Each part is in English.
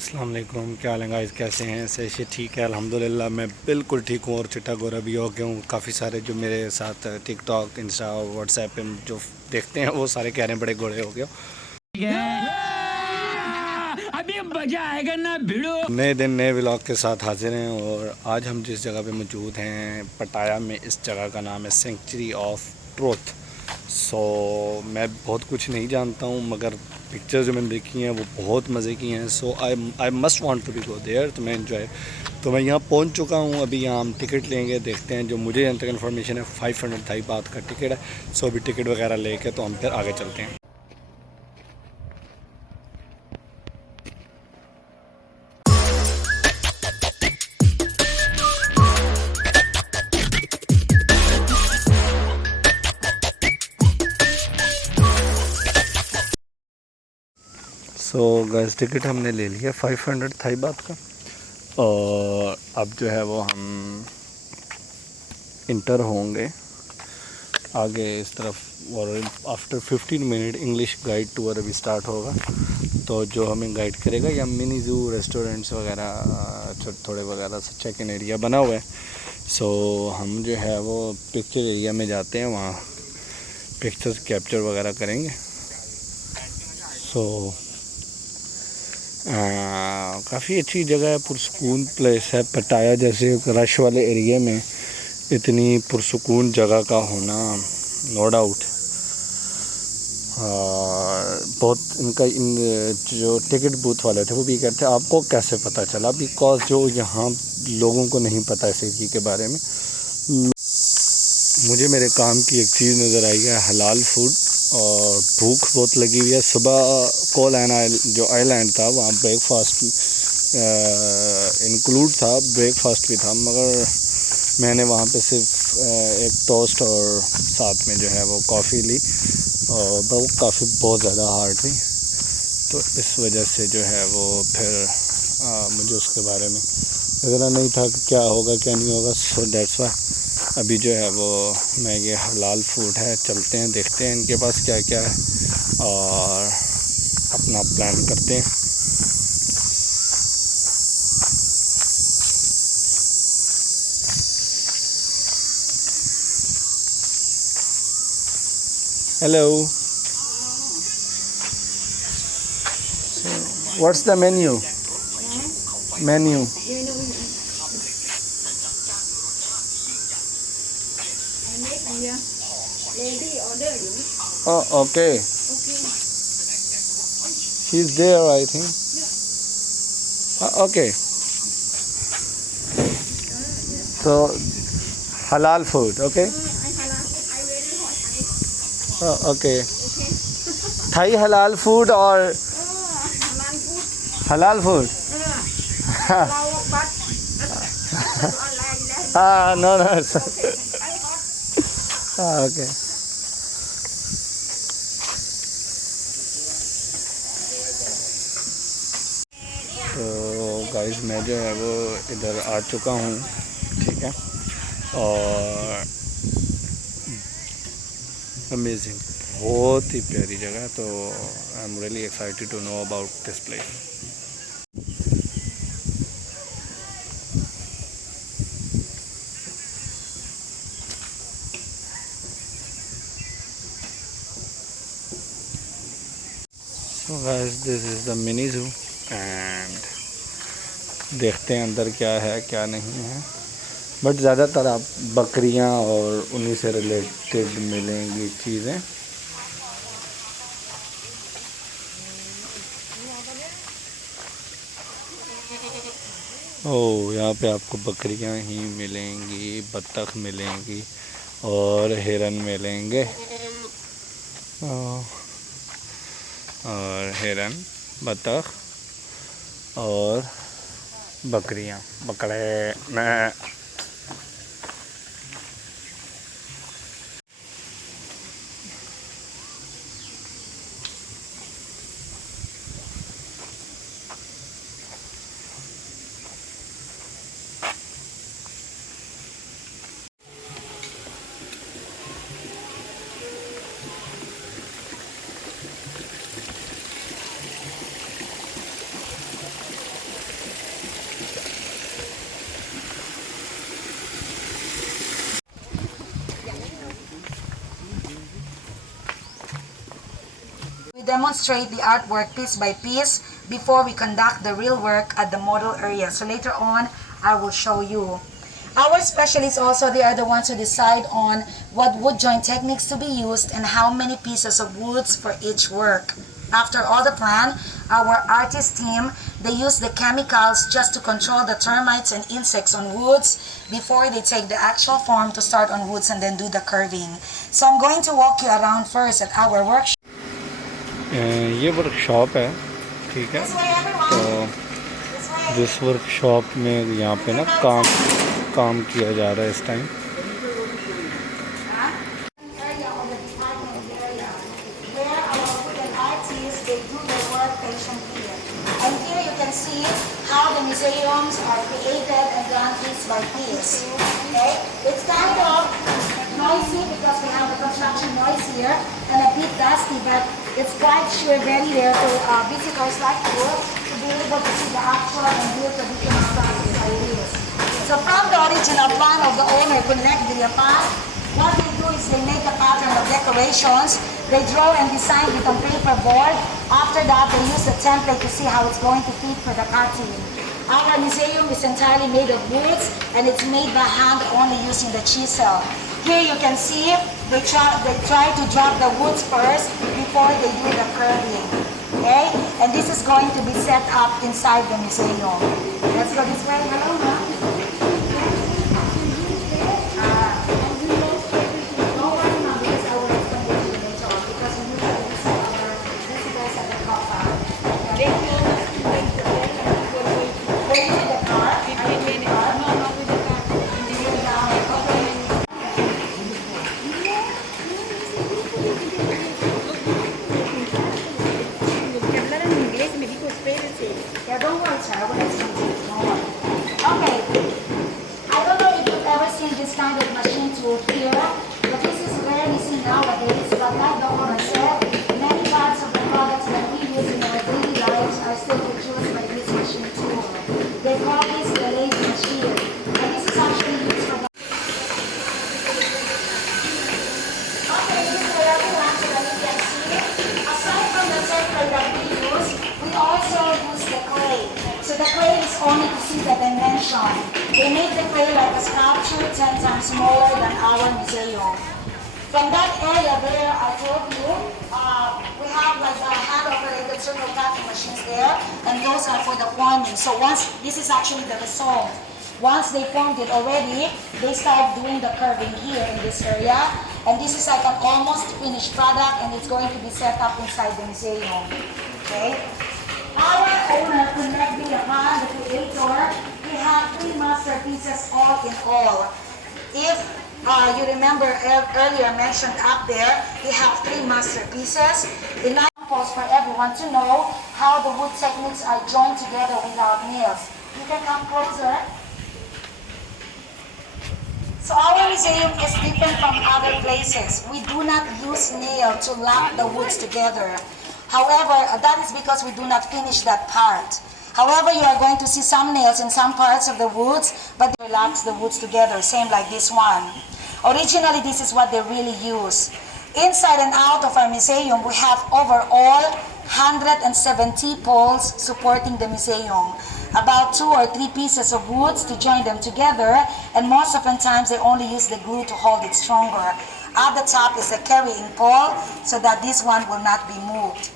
अस्सलाम वालेकुम, क्या हाल है गाइस? कैसे हैं? से ठीक है अल्हम्दुलिल्लाह। मैं बिल्कुल ठीक हूँ और चिट्टा गोरा भी हो गया हूँ। काफ़ी सारे जो मेरे साथ टिकटॉक, इंस्टा और व्हाट्सएप पे जो देखते हैं वो सारे कह रहे हैं बड़े गोरे हो गए हो। अभी मजा आएगा ना भिड़ो। नए दिन नए व्लॉग के साथ हाजिर हैं और आज हम जिस जगह पे मौजूद हैं पटाया में, इस जगह का नाम है सेंचुरी ऑफ ट्रुथ। मैं बहुत कुछ नहीं जानता हूँ मगर पिक्चर जो मैंने देखी हैं वो बहुत मज़े की हैं। I must want to be go there, तो मैं इन्जॉय। तो मैं यहाँ पहुँच चुका हूँ। अभी यहाँ हम टिकट लेंगे, देखते हैं। जो मुझे यहाँ तक इन्फॉर्मेशन है 500 थाई बात का टिकट है। अभी टिकट वगैरह लेके तो हम फिर आगे चलते हैं। गैस टिकट हमने ले लिया 500 थाई बात का और अब जो है वो हम इंटर होंगे आगे इस तरफ। और after 15 minute English guide tour अभी स्टार्ट होगा। तो जो हमें गाइड करेगा या मिनी ज़ू, रेस्टोरेंट्स वगैरह थोड़े वगैरह से चेक इन एरिया बना हुआ है। हम जो है वो पिक्चर एरिया में जाते हैं, वहाँ पिक्चर्स कैप्चर वगैरह करेंगे। काफ़ी अच्छी जगह है, पुरसुकून प्लेस है। पटाया जैसे रश वाले एरिया में इतनी पुरसुकून जगह का होना नो डाउट। बहुत इन जो टिकट बूथ वाले थे वो भी कहते हैं आपको कैसे पता चला, बिकॉज जो यहाँ लोगों को नहीं पता इस एरिया के बारे में। मुझे मेरे काम की एक चीज़ नज़र आई है, हलाल फूड, और भूख बहुत लगी हुई है। सुबह कोलैंड जो आइलैंड था वहाँ ब्रेकफास्ट इंक्लूड था, ब्रेकफास्ट भी था, मगर मैंने वहाँ पे सिर्फ एक टोस्ट और साथ में जो है वो कॉफ़ी ली और वो काफ़ी बहुत ज़्यादा हार्ड थी। तो इस वजह से जो है वो फिर मुझे उसके बारे में इतना नहीं था कि क्या होगा क्या नहीं होगा। सो दैट्स वाई अभी जो है वो मैं ये हलाल फूड है, चलते हैं देखते हैं इनके पास क्या क्या है और अपना प्लान करते हैं। Hello, what's the menu? Menu Oh, okay. She's there, I think. Okay. So, halal food, okay? Okay. Thai halal food or halal food? No, no. Okay. तो गाइस मैं जो है वो इधर आ चुका हूँ, ठीक है। और अमेजिंग, बहुत ही प्यारी जगह। तो I am really excited to know about this place. So guys, this is the mini zoo and देखते हैं अंदर क्या है क्या नहीं है। बट ज़्यादातर आप बकरियां और उन्हीं से रिलेटेड मिलेंगी चीज़ें। ओह, यहाँ पे आपको बकरियां ही मिलेंगी, बत्तख मिलेंगी और हिरन मिलेंगे। और हिरन, बत्तख और बकरियां, बकरे मैं। demonstrate the artwork piece by piece before we conduct the real work at the model area. So later on, I will show you. Our specialists also, they are the ones who decide on what wood joint techniques to be used and how many pieces of woods for each work. After all the plan, our artist team, they use the chemicals just to control the termites and insects on woods before they take the actual form to start on woods and then do the curving. So I'm going to walk you around first at our workshop. ये workshop है, ठीक है। तो जिस workshop में यहाँ पे ना काम किया जा रहा है इस time. And here you can see how the museums are created and done piece by piece. Okay? It's kind of noisy because we have the construction noise here and a bit dusty, but it's quite sure very rare for visitors like you to be able to see the actual and real traditional process how it is. So from the original plan of the owner, Connect Diriapan, what they do is they make a pattern of decorations. They draw and design it on paper board. After that, they use the template to see how it's going to fit for the cutting. Our museum is entirely made of woods and it's made by hand only using the chisel. Here you can see they try to drop the woods first before they do the curving. Okay? And this is going to be set up inside the museum. Let's go this way. Hello, ma'am. Yeah, don't worry, sir. When it's complete, don't worry. Okay. I don't know if you've ever seen this kind of machine tool here, but this is rarely seen nowadays. But like the owner said, many parts of the products that we use in our daily lives are still produced by this machine tool. They call this the lathe machine. And this is actually used for the... Okay, this is where everyone so that you can see. Aside from the template that we use, we also use the clay. So the clay is only to see the dimension. They make the clay like a sculpture 10 times smaller than our museum. From that area there, I told you, we have like the hand-operated circle cutting machines there, and those are for the forming. So once, this is actually the result. Once they formed it already, they start doing the curving here in this area. And this is like an almost finished product, and it's going to be set up inside the museum. Okay? Our owner, Connect Diriapan, the creator, we have 3 masterpieces all in all. If you remember earlier mentioned up there, we have 3 masterpieces. Examples for everyone to know how the wood techniques are joined together without nails. You can come closer. So our museum is different from other places. We do not use nail to lock the woods together. However, that is because we do not finish that part. However, you are going to see some nails in some parts of the woods, but they relax the woods together, same like this one. Originally, this is what they really use. Inside and out of our museum, we have overall 170 poles supporting the museum. About 2 or 3 pieces of woods to join them together, and most often times they only use the glue to hold it stronger. At the top is a carrying pole so that this one will not be moved.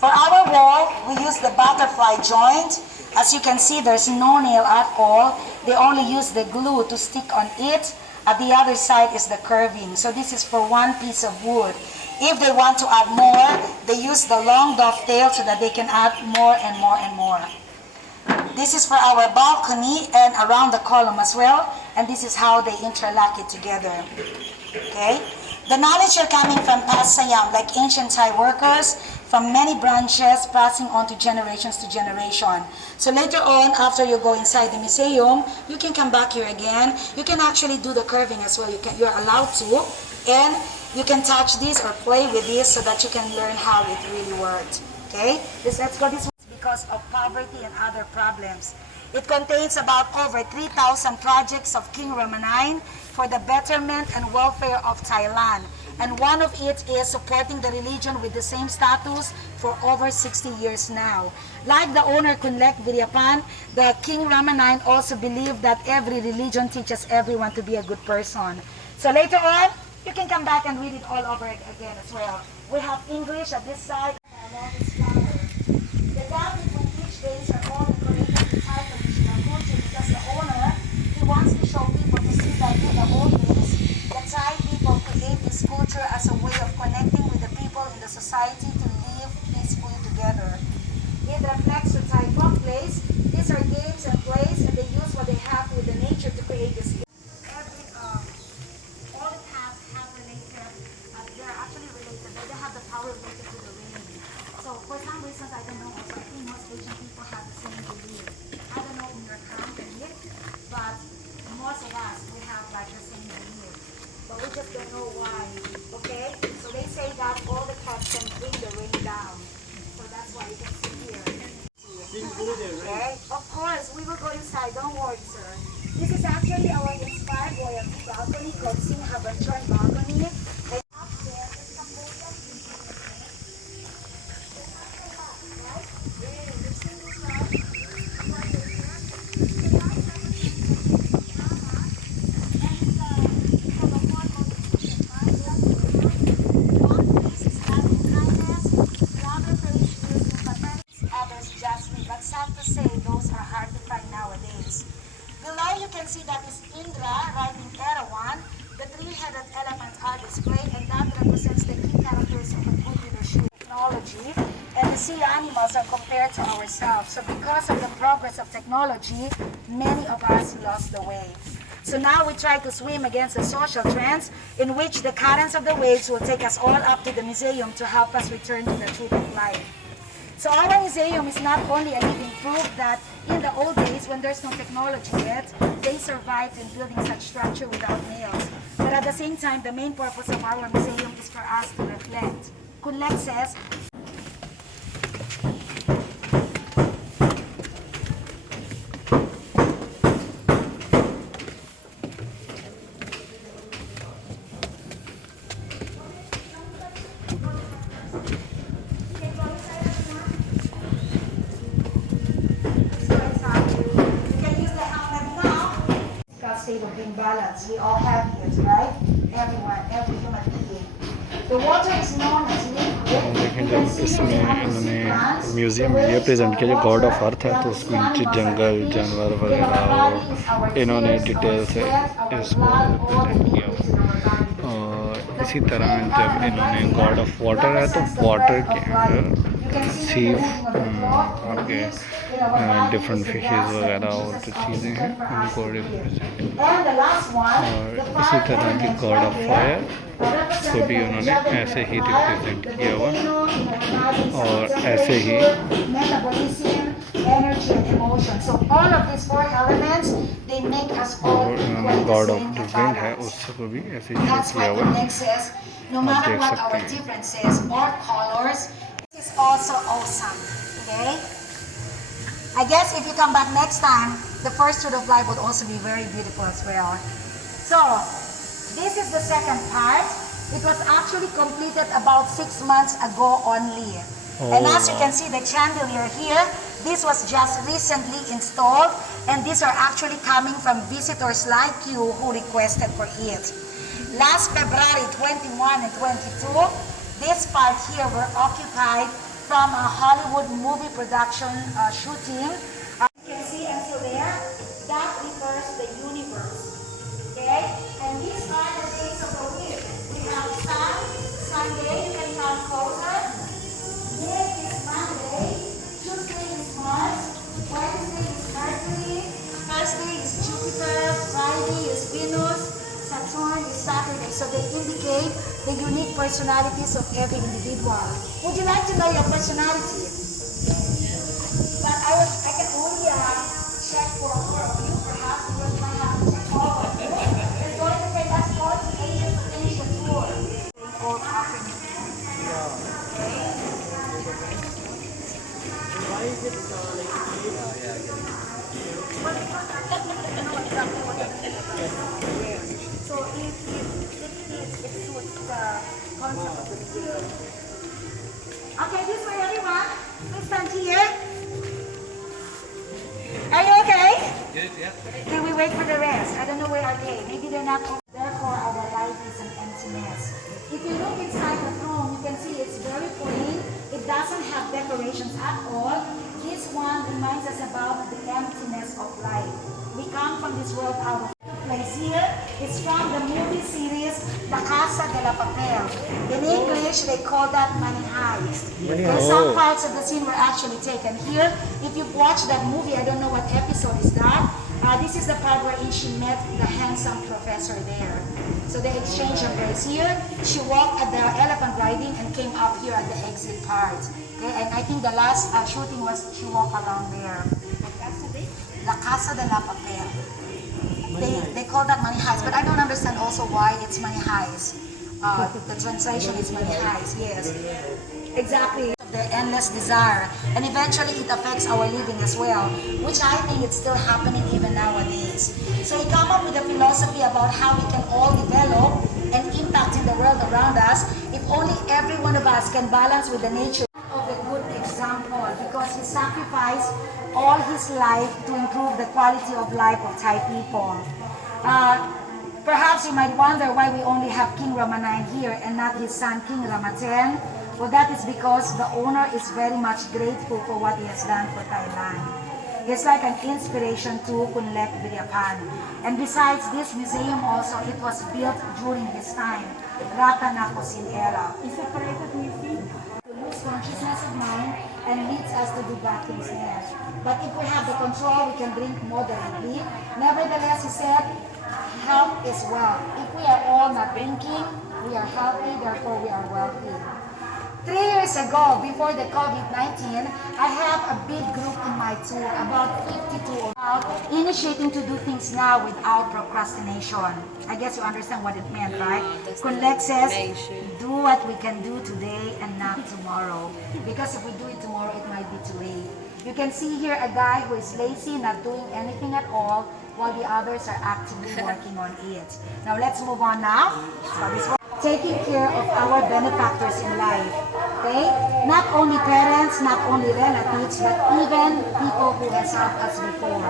For our wall, we use the butterfly joint. As you can see, there's no nail at all. They only use the glue to stick on it. At the other side is the curving. So this is for 1 piece of wood. If they want to add more, they use the long dovetail so that they can add more and more and more. This is for our balcony and around the column as well. And this is how they interlock it together. Okay? The knowledge are coming from Pattaya, like ancient Thai workers, from many branches passing on to generation. So later on, after you go inside the museum, you can come back here again. You can actually do the curving as well. You're allowed to. And you can touch this or play with this so that you can learn how it really worked. Okay? Let's go this way. Because of poverty and other problems. It contains about over 3,000 projects of King Rama IX for the betterment and welfare of Thailand. and one of it is supporting the religion with the same status for over 60 years now. Like the owner Kunlek Viriapan, the King Rama IX also believed that every religion teaches everyone to be a good person. So later on, you can come back and read it all over again as well. We have English at this side. Along this flower. The dam between each base are all decorated with Thai traditional culture because the owner, he wants to show people to see that in the old days, the Thai people create this culture as a way of connecting with the people in the society to live peacefully together. It reflects the Thai place. These are games and plays, and they use what they have with the nature to create this. All the paths have related, they're actually related, they have the power related to the rain. So for some reasons, I don't know, also I think most Asian people have the same belief. I don't know in your country, but most of us, we have like the same belief. But we just don't know why, okay? So they say that all the cats can bring the rain down. So that's why you can see here. Okay, of course, we will go inside, don't worry, sir. This is actually our inspired royalty balcony called Singhabanchon balcony. And upstairs is Cambodian right? You've seen this, right? Others justly, but sad to say those are hard to find nowadays. Below you can see that is Indra riding Erawan. The three-headed elephants are displayed, and that represents the key characters of a good leadership. Technology, and the sea animals are compared to ourselves. So because of the progress of technology, many of us lost the way. So now we try to swim against the social trends in which the currents of the waves will take us all up to the museum to help us return to the truth of life. So our museum is not only a living proof that in the old days when there's no technology yet, they survived in building such structure without nails. But at the same time, the main purpose of our museum is for us to reflect. Kunlek says, state of being balanced. We all have it, right? Everyone, every human being. The water is known as liquid. देखें जब इसमें इन्होंने museum में ये present किया जो God of earth है तो उसमें नीचे जंगल जानवर वगैरह और इन्होंने डिटेल से इसको प्रेजेंट किया। और इसी तरह जब इन्होंने गॉड ऑफ वाटर है तो वाटर के अंदर सी आपके डिफरेंट फिशेस वगैरह और जो चीज़ें हैं उनको रिप्रेजेंट। और इसी तरह की गॉड ऑफ फायर को भी उन्होंने ऐसे ही रिप्रेजेंट किया हुआ और ऐसे ही और उन्होंने गॉड ऑफ द विंड है उसको भी ऐसे ही किया हुआ आप देख सकते हैं। I guess if you come back next time, the first truth of life would also be very beautiful as well. So, this is the second part. It was actually completed about 6 months ago only. And as you can see, the chandelier here, this was just recently installed, and these are actually coming from visitors like you who requested for it. Last February 21 and 22, this part here were occupied from a Hollywood movie production shooting. You can see until there, that refers the universe. Okay? And these are the days of the week. We have Sunday, you can count closer. Monday is Monday, Tuesday is Mars, Wednesday is Mercury, Thursday is Jupiter, Friday is Venus, Saturn is Saturday. So they indicate the unique personalities of every individual. Would you like to know your personality? But I can only check for you perhaps because I have to check all of you. It's going to take us 48 years to finish the tour. All happening. Okay. Why is it like so if it suits the Okay, we wait for the rest. I don't know where are they. Maybe they're not home. Therefore, our life is an emptiness. If you look inside the throne, you can see it's very plain. It doesn't have decorations at all. This one reminds us about the emptiness of life. We come from this world out of place here. It's from the movie series La Casa de la Papel. In English, they call that Money Heist. Okay, some parts of the scene were actually taken here. If you've watched that movie, I don't know what episode is that. This is the part where she met the handsome professor there. So they exchanged embrace here. She walked at the elephant riding and came up here at the exit part. Okay, and I think the last shooting was she walked around there. La Casa de la Papel. They call that Money Heist, but I don't understand also why it's Money Heist. The translation is Money Heist, yes. Exactly. The endless desire, and eventually it affects our living as well, which I think it's still happening even nowadays. So he come up with a philosophy about how we can all develop and impact in the world around us if only every one of us can balance with the nature of a good example, because he sacrificed all his life to improve the quality of life of Thai people. Perhaps you might wonder why we only have King Rama IX here and not his son King Rama X. Well, that is because the owner is very much grateful for what he has done for Thailand. It's like an inspiration to Kunlek Viryapan. And besides this museum also, it was built during his time, Ratanakosin era. It's separated museum to lose consciousness of mind and leads us to do bad things there. But if we have the control, we can drink moderately. Nevertheless, he said, health is wealth. If we are all not drinking, we are healthy, therefore we are wealthy. 3 years ago, before the COVID-19, I have a big group in my tour, about 52 about initiating to do things now without procrastination. I guess you understand what it meant, right? Kunlek says, do what we can do today and not tomorrow. Because if we do it tomorrow, it might be too late. You can see here a guy who is lazy, not doing anything at all, while the others are actively working on it. Now let's move on now. Taking care of our benefactors in life. Okay? Not only parents, not only relatives, but even people who has helped us before.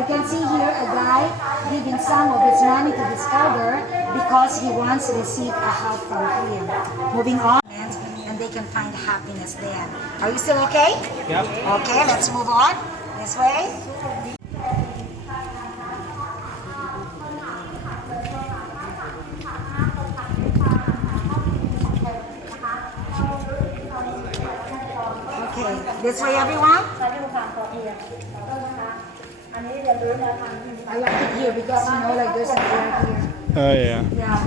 You can see here a guy giving some of his money to his elder because he once received a help from him. Moving on, and they can find happiness there. Are you still okay? Yep. Okay, let's move on. This way. This way, everyone. I like it here because you know, like there's an air here. Oh yeah. Yeah.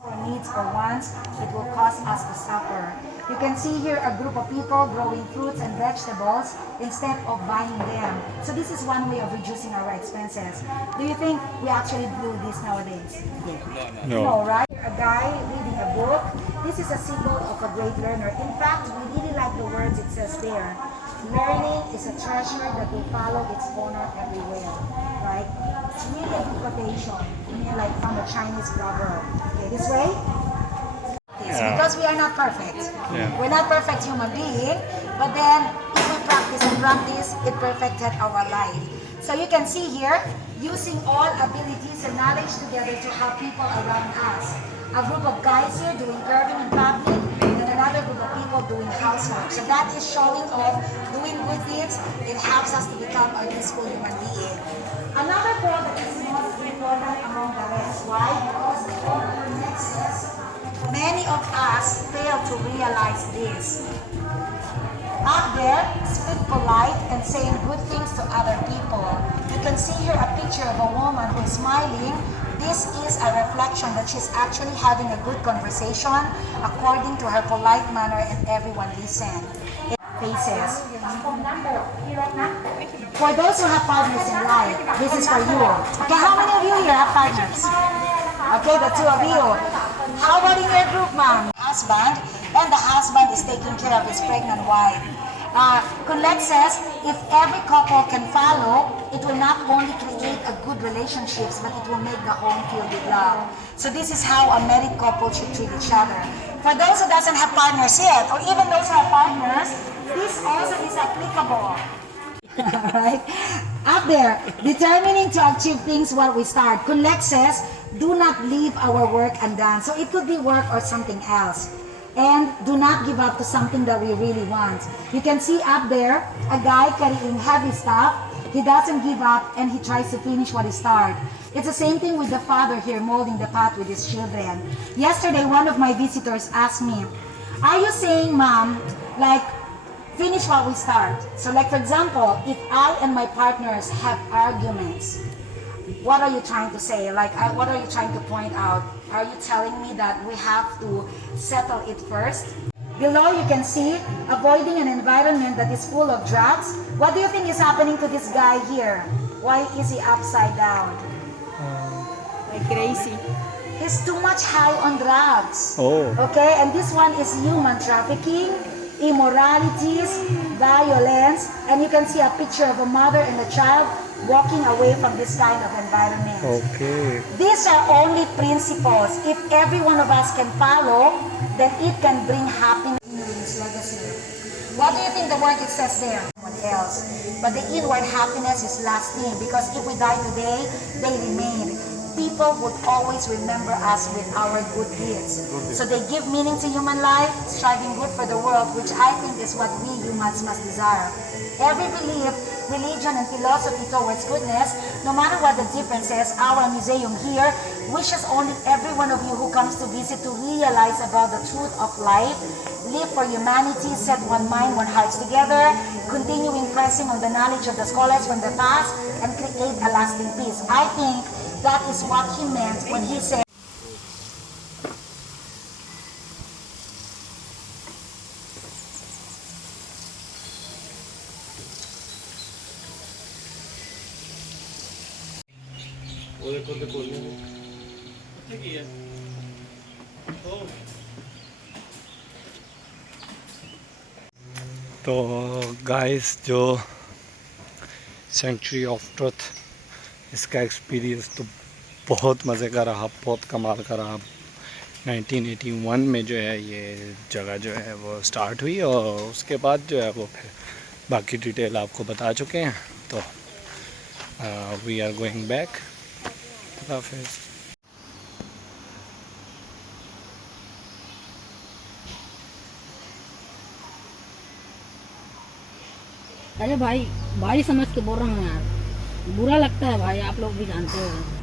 For needs or wants, it will cause us to suffer. You can see here a group of people growing fruits and vegetables instead of buying them. So this is one way of reducing our expenses. Do you think we actually do this nowadays? No, right? A guy reading a book. This is a symbol of a great learner. In fact, we really like the words it says there. Learning is a treasure that will follow its owner everywhere. Right? It's really a good quotation. Like from a Chinese proverb. Okay, this way. Because we are not perfect. Yeah. We're not perfect human being, but then if we practice and practice, it perfected our life. So you can see here, using all abilities and knowledge together to help people around us. A group of guys here doing carving in public, and another group of people doing housework. So that is showing off doing good deeds. It helps us to become a useful human being. Another point that is most important among the rest. Why? Because the author next says, many of us fail to realize this. Up there, speak polite and saying good things to other people. You can see here a picture of a woman who is smiling. This is a reflection that she's actually having a good conversation according to her polite manner, and everyone listen. Faces. For those who have partners in life, this is for you. Okay, how many of you here have partners? Okay, the two of you. How about in your group, ma'am? Husband, and the husband is taking care of his pregnant wife. Kunlek says, if every couple can follow, it will not only create a good relationships, but it will make the home filled with love. So this is how a married couple should treat each other. For those who doesn't have partners yet, or even those who have partners, this also is applicable. Right? Up there, determining to achieve things what we start. Kun Lex says, do not leave our work undone. So it could be work or something else. And do not give up to something that we really want. You can see up there, a guy carrying heavy stuff. He doesn't give up and he tries to finish what he started. It's the same thing with the father here molding the path with his children. Yesterday, one of my visitors asked me, are you saying, Mom, like, finish what we start? So like, for example, if I and my partners have arguments, what are you trying to say? Like, what are you trying to point out? Are you telling me that we have to settle it first? Below, you can see, avoiding an environment that is full of drugs. What do you think is happening to this guy here? Why is he upside down? Like crazy. He's too much high on drugs. Oh. Okay, and this one is human trafficking, immoralities, violence, and you can see a picture of a mother and a child walking away from this kind of environment. Okay. These are only principles. If every one of us can follow, then it can bring happiness in his legacy. What do you think the word it says there? What else? But the inward happiness is lasting, because if we die today, they remain. People would always remember us with our good deeds. So they give meaning to human life, striving good for the world, which I think is what we humans must desire. Every belief, religion, and philosophy towards goodness, no matter what the difference is, our museum here wishes only every one of you who comes to visit to realize about the truth of life, live for humanity, set one mind, one heart together, continuing pressing on the knowledge of the scholars from the past, and create a lasting peace. I think that is what he meant when he said, तो guys, जो century of truth, इसका experience तो बहुत मज़े का रहा, बहुत कमाल का रहा। 1981 में जो है ये जगह जो है वो स्टार्ट हुई, और उसके बाद जो है वो फिर बाकी डिटेल आपको बता चुके हैं। तो वी आर गोइंग बैक। हाफिज़। अरे भाई, भाई समझ के बोल रहा हूँ यार, बुरा लगता है भाई, आप लोग भी जानते हो।